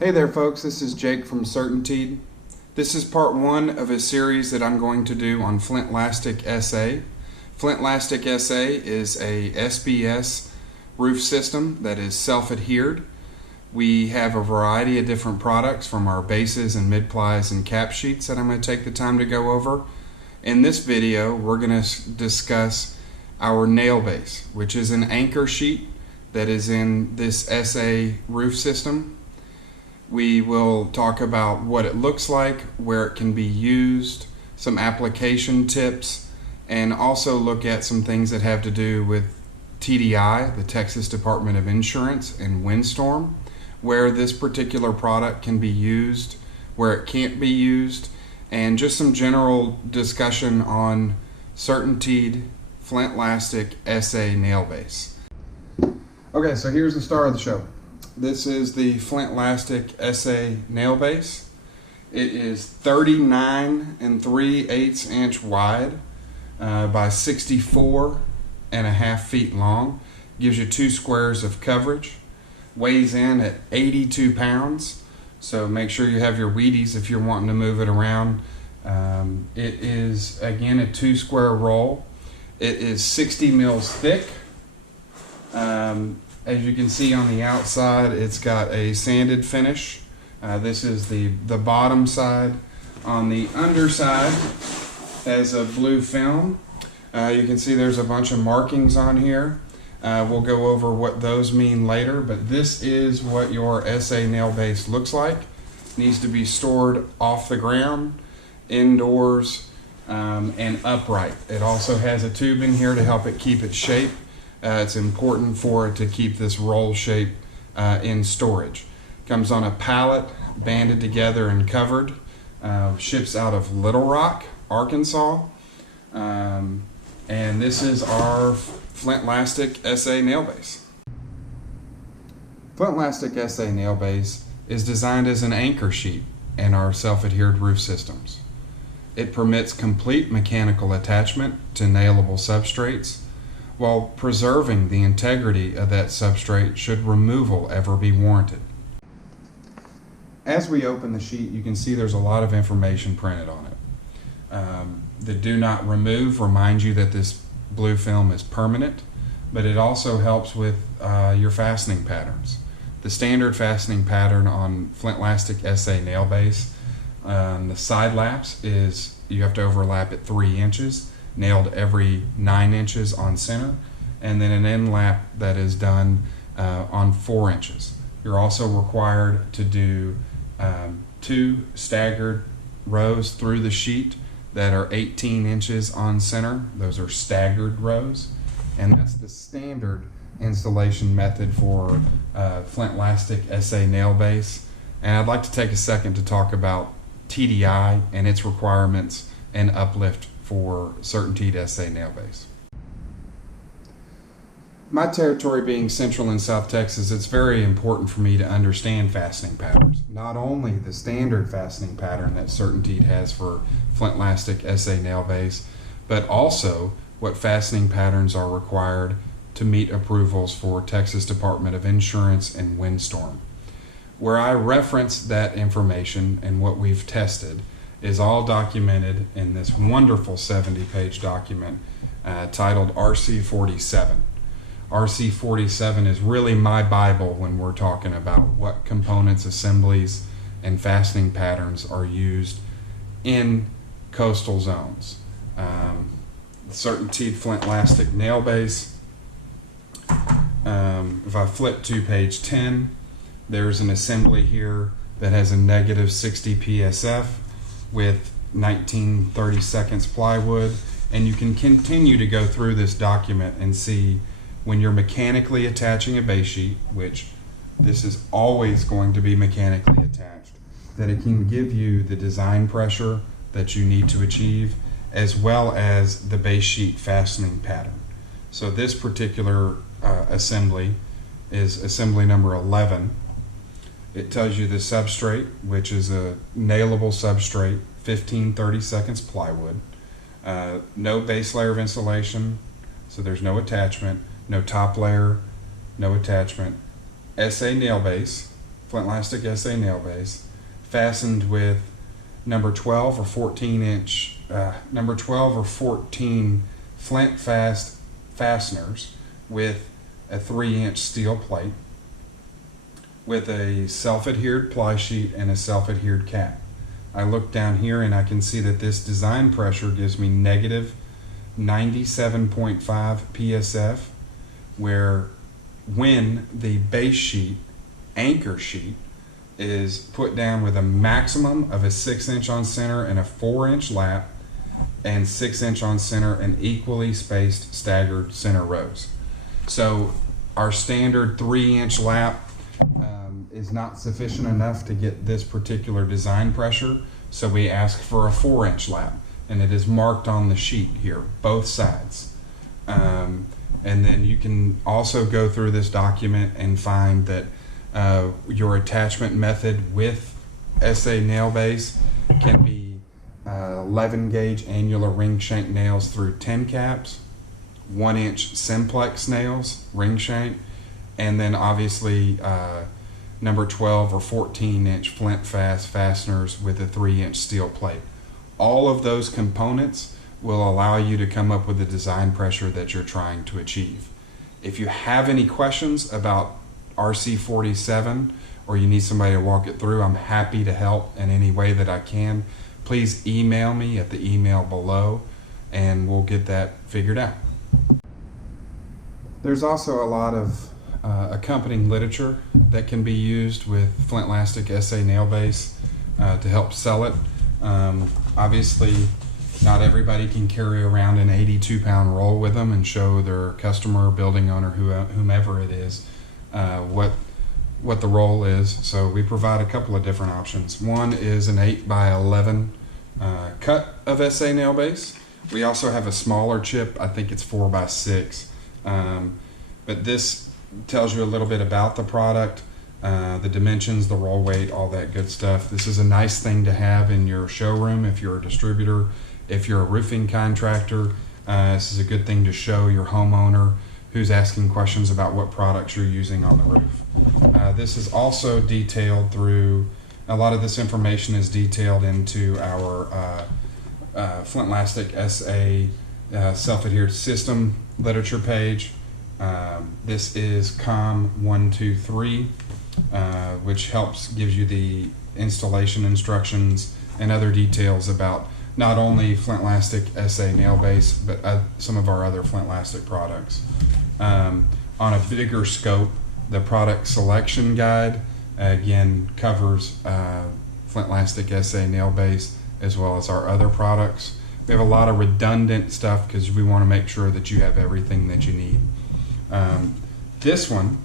Hey there folks, this is Jake from CertainTeed. This is part one of a series that I'm going to do on Flintlastic SA. Flintlastic SA is a SBS roof system that is self-adhered. We have a variety of different products from our bases and mid-plies and cap sheets that I'm going to take the time to go over. In this video, we're going to discuss our NailBase, which is an anchor sheet that is in this SA roof system. We will talk about what it looks like, where it can be used, some application tips, and also look at some things that have to do with TDI, the Texas Department of Insurance, and Windstorm, where this particular product can be used, where it can't be used, and just some general discussion on CertainTeed Flintlastic SA NailBase. Okay, so here's the star of the show. This is the Flintlastic SA NailBase. It is 39 3/8 inch wide by 64.5 feet long. Gives you 2 squares of coverage. Weighs in at 82 pounds. So make sure you have your Wheaties if you're wanting to move it around. It is again a 2 square roll. It is 60 mils thick. As you can see on the outside, it's got a sanded finish. This is the bottom side. On the underside has a blue film. You can see there's a bunch of markings on here. We'll go over what those mean later, but this is what your SA NailBase looks like. It needs to be stored off the ground, indoors, and upright. It also has a tube in here to help it keep its shape. It's important for it to keep this roll shape in storage. Comes on a pallet, banded together and covered. Ships out of Little Rock, Arkansas. And this is our Flintlastic SA NailBase. Flintlastic SA NailBase is designed as an anchor sheet in our self-adhered roof systems. It permits complete mechanical attachment to nailable substrates, while preserving the integrity of that substrate should removal ever be warranted. As we open the sheet, you can see there's a lot of information printed on it. The do not remove reminds you that this blue film is permanent, but it also helps with your fastening patterns. The standard fastening pattern on Flintlastic SA NailBase, the side laps is you have to overlap at 3 inches. Nailed every 9 inches on center, and then an end lap that is done on 4 inches. You're also required to do 2 staggered rows through the sheet that are 18 inches on center. Those are staggered rows, and that's the standard installation method for Flintlastic SA NailBase. And I'd like to take a second to talk about TDI and its requirements and uplift for CertainTeed SA NailBase. My territory being Central and South Texas, it's very important for me to understand fastening patterns. Not only the standard fastening pattern that CertainTeed has for Flintlastic SA NailBase, but also what fastening patterns are required to meet approvals for Texas Department of Insurance and Windstorm. Where I reference that information and what we've tested is all documented in this wonderful 70-page document titled RC47. RC47 is really my Bible when we're talking about what components, assemblies, and fastening patterns are used in coastal zones. CertainTeed Flintlastic NailBase. If I flip to page 10, there's an assembly here that has a negative 60 PSF with 19/32 plywood, and you can continue to go through this document and see when you're mechanically attaching a base sheet, which this is always going to be mechanically attached, that it can give you the design pressure that you need to achieve, as well as the base sheet fastening pattern. So this particular assembly is assembly number 11. It tells you the substrate, which is a nailable substrate, 15/32 plywood. No base layer of insulation, so there's no attachment, no top layer, no attachment. SA NailBase, Flintlastic SA nail base, fastened with number 12 or 14 inch, number 12 or 14 flint fast fasteners with a 3-inch steel plate, with a self-adhered ply sheet and a self-adhered cap. I look down here and I can see that this design pressure gives me negative 97.5 psf, where when the base sheet, anchor sheet, is put down with a maximum of a 6-inch on center and a 4-inch lap, and 6-inch on center and equally spaced staggered center rows. So our standard 3-inch lap is not sufficient enough to get this particular design pressure, so we ask for a 4-inch lap, and it is marked on the sheet here, both sides. And then you can also go through this document and find that your attachment method with SA nail base can be 11 gauge annular ring shank nails through 10 caps, 1-inch simplex nails, ring shank, and then obviously number 12 or 14-inch flint fast fasteners with a 3-inch steel plate. All of those components will allow you to come up with the design pressure that you're trying to achieve. If you have any questions about RC47 or you need somebody to walk it through, I'm happy to help in any way that I can. Please email me at the email below and we'll get that figured out. There's also a lot of accompanying literature that can be used with Flintlastic SA nail base to help sell it. Obviously, not everybody can carry around an 82-pound roll with them and show their customer, building owner, whomever it is, what the roll is. So we provide a couple of different options. One is an 8x11 cut of SA nail base. We also have a smaller chip. I think it's 4x6. But this tells you a little bit about the product, the dimensions, the roll weight, all that good stuff. This is a nice thing to have in your showroom if you're a distributor. If you're a roofing contractor, this is a good thing to show your homeowner who's asking questions about what products you're using on the roof. This is also detailed through, a lot of this information is detailed into our Flintlastic SA self-adhered system literature page. This is COM 123, which gives you the installation instructions and other details about not only Flintlastic SA nail base, but some of our other Flintlastic products. On a bigger scope, the product selection guide again covers Flintlastic SA nail base as well as our other products. We have a lot of redundant stuff because we want to make sure that you have everything that you need. This one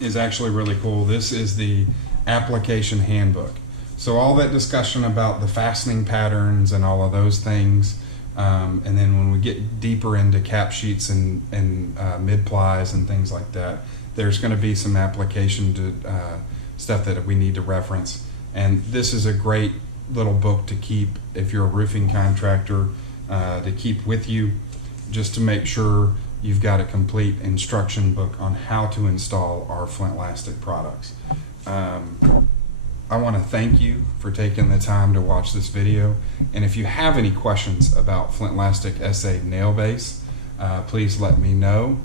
is actually really cool. This is the application handbook. So all that discussion about the fastening patterns and all of those things, and then when we get deeper into cap sheets and mid-plies and things like that, there's going to be some application to stuff that we need to reference. And this is a great little book to keep if you're a roofing contractor, to keep with you, just to make sure you've got a complete instruction book on how to install our Flintlastic products. I want to thank you for taking the time to watch this video, and if you have any questions about Flintlastic SA nail base, please let me know.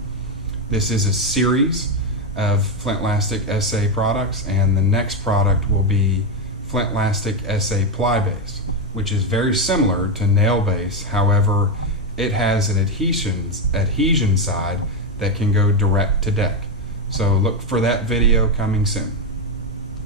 This is a series of Flintlastic SA products, and the next product will be Flintlastic SA ply base, which is very similar to nail base. However, it has an adhesion side that can go direct to deck. So look for that video coming soon.